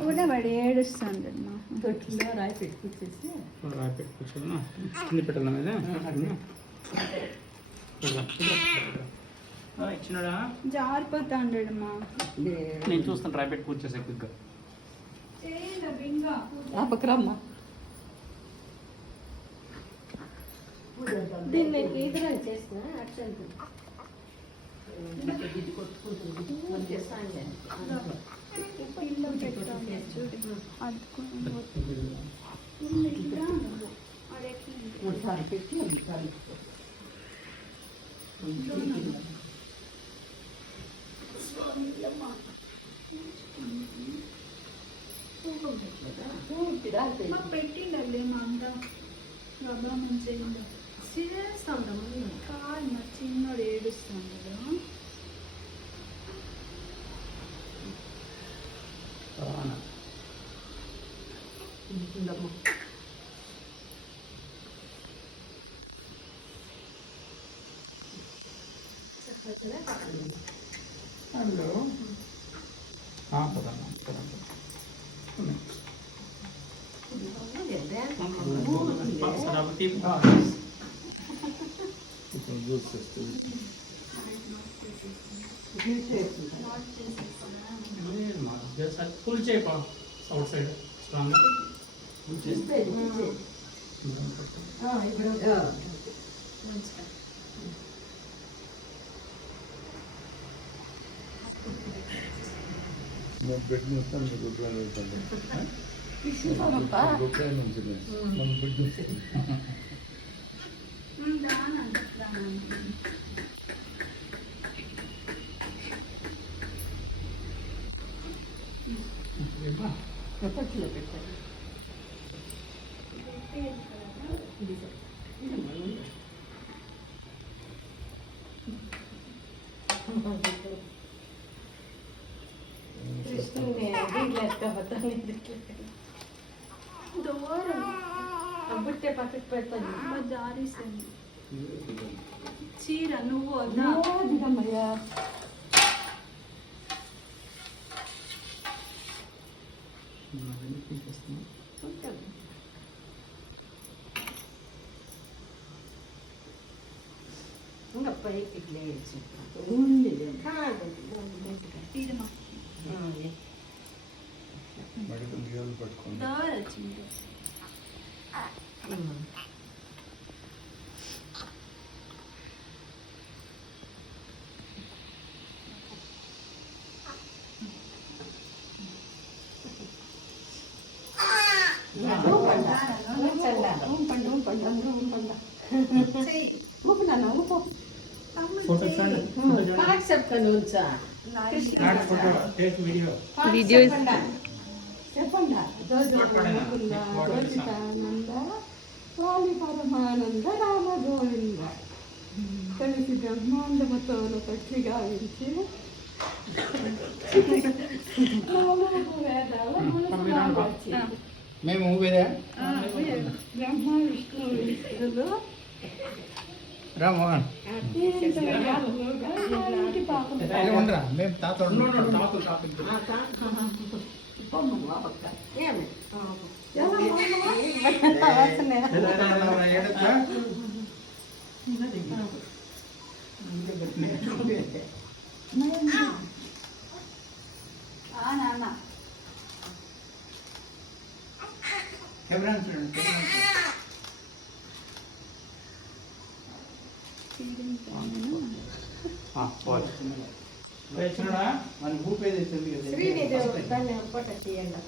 కూడా వాడు ఏడుస్తాడు తొట్టిలో రాయి పెట్టుకొచ్చేసి రాయి పెట్టుకొచ్చాను కింద పెట్టాల మీద ఇచ్చినాడా జారిపోతాడు మా నేను చూస్తాను రాయి పెట్టుకొచ్చేసా క్విక్గా పక్కరమ్మా దీన్ని ఈతర చేసిన అక్షంత పెట్టిండే మా అంతా బాబా మంచిగా చేస్తాం కాదు మా చిన్నోడు ఏడుస్తాడు హలో ఫుల్ చేయపా అవుట్ సైడ్ స్ట్రాంగ్ బెడ్ మొత్తం గొప్పలు గొప్ప నుంచి మన బెడ్ తొట్టిలో పెట్టారు కృష్ణుని దీంట్లో ఎత్తుకపోతాను బుట్టే పక్కకు పెడతాను జారిస్తుంది చీర నువ్వు దిగమ్మయ్యా ఇంకా పైకి ఇట్లా వేసి ఉంది పట్టుకోండి వీడియో చెప్పండి స్వామి పరమానంద రామ గోవింద కలిసి బ్రహ్మాండముతో పక్షి గావించి మేము ఊబేదా బ్రహ్మ విష్ణు విష్ణులు రామోహన్ ఉండరా మేము తాత కెమెరా శ్రీనిధి దాన్ని ఫోటో తీయండి.